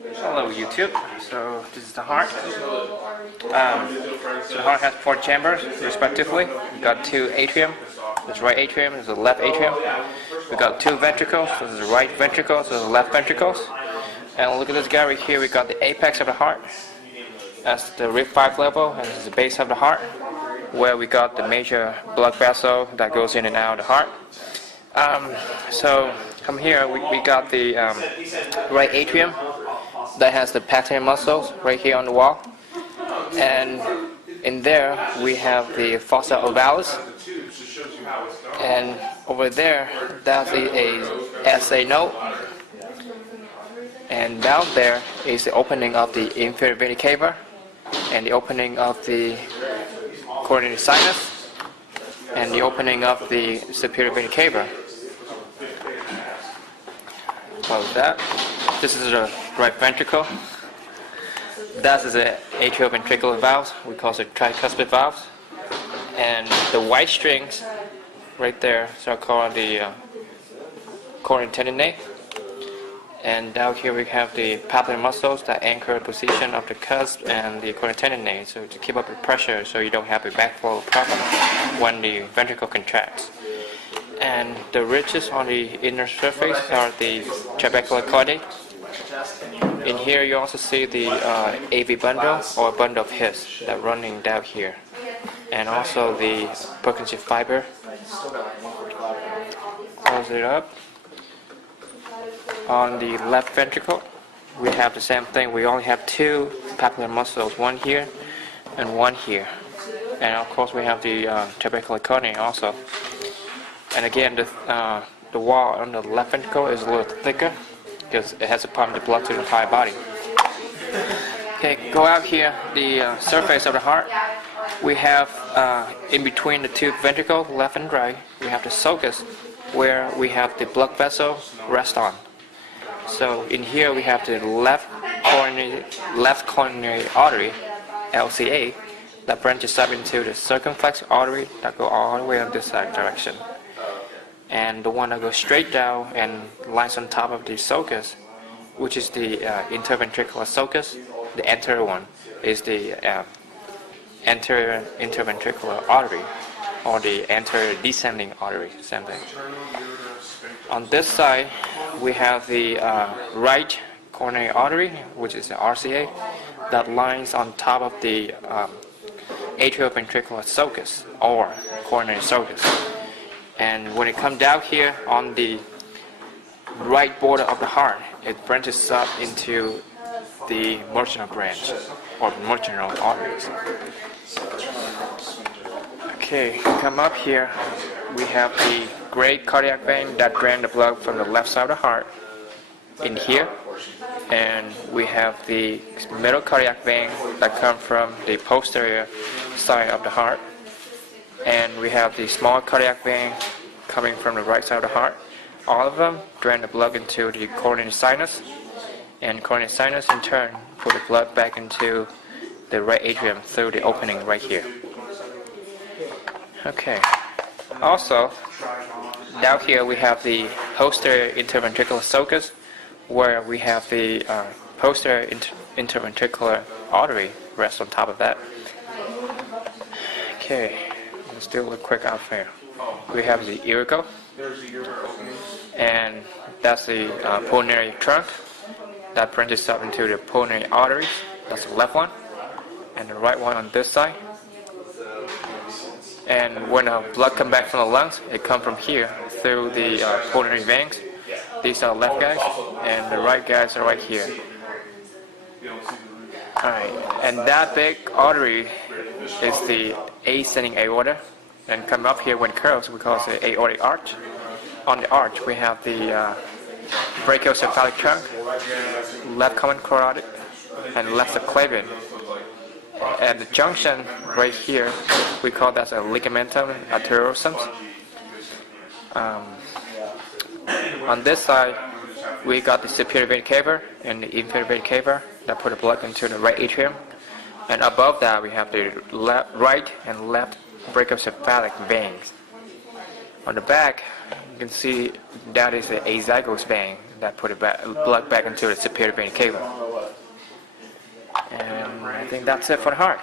Hello YouTube. So this is the heart. So the heart has 4 chambers respectively. We got 2 atrium. There's right atrium. There's the left atrium. We got 2 ventricles. This is the right ventricles. This is the left ventricles. And look at this guy right here. We got the apex of the heart. That's the rib 5 level, and this is the base of the heart, where we got the major blood vessel that goes in and out of the heart. So come here. We got the right atrium. That has the pectoral muscles right here on the wall, and in there we have the fossa ovalis, and over there that's a SA node, and down there is the opening of the inferior vena cava and the opening of the coronary sinus and the opening of the superior vena cava. Close that. This is the right ventricle. That is the atrioventricular valves. We call it tricuspid valves. And the white strings right there are called the coronary tendinae. And down here we have the papillary muscles that anchor the position of the cusp and the coronary tendinae, so to keep up the pressure so you don't have a backflow problem when the ventricle contracts. And the ridges on the inner surface are the trabecular caudate. In here you also see the AV bundle or bundle of His that running down here, and also the Purkinje fiber. Close it up. On the left ventricle we have the same thing. We only have 2 papillary muscles, one here and one here, and of course we have the trabecular caudate also. And again, the wall on the left ventricle is a little thicker because it has to pump the blood to the entire body. Okay, go out here, the surface of the heart. We have in between the 2 ventricles, left and right, we have the sulcus, where we have the blood vessel rest on. So in here we have the left coronary artery, LCA, that branches up into the circumflex artery that go all the way in this side direction. And the one that goes straight down and lies on top of the sulcus, which is the interventricular sulcus. The anterior one is the anterior interventricular artery, or the anterior descending artery, same thing. On this side we have the right coronary artery, which is the RCA, that lies on top of the atrioventricular sulcus or coronary sulcus. And when it comes down here on the right border of the heart, it branches up into the marginal branch or marginal arteries. Okay, come up here, we have the great cardiac vein that drains the blood from the left side of the heart in here, and we have the middle cardiac vein that comes from the posterior side of the heart. And we have the small cardiac vein coming from the right side of the heart. All of them drain the blood into the coronary sinus, and coronary sinus in turn put the blood back into the right atrium through the opening right here. Okay. Also, down here we have the posterior interventricular sulcus, where we have the posterior interventricular artery rests on top of that. Okay. Let's do a quick outfit. We have the auricle, and that's the pulmonary trunk that branches up into the pulmonary arteries. That's the left one, and the right one on this side. And when the blood comes back from the lungs, it comes from here through the pulmonary veins. These are the left guys, and the right guys are right here. Alright, and that big artery is the ascending aorta, and come up here when it curves we call it the aortic arch. On the arch we have the brachiocephalic trunk, left common carotid, and left subclavian. At the junction right here we call that a ligamentum arteriosum. On this side we got the superior vena cava and the inferior vena cava that put the blood into the right atrium. And above that we have the right and left brachiocephalic veins. On the back you can see that is the azygos vein that put the blood back into the superior vena cava. I think that's it for the heart.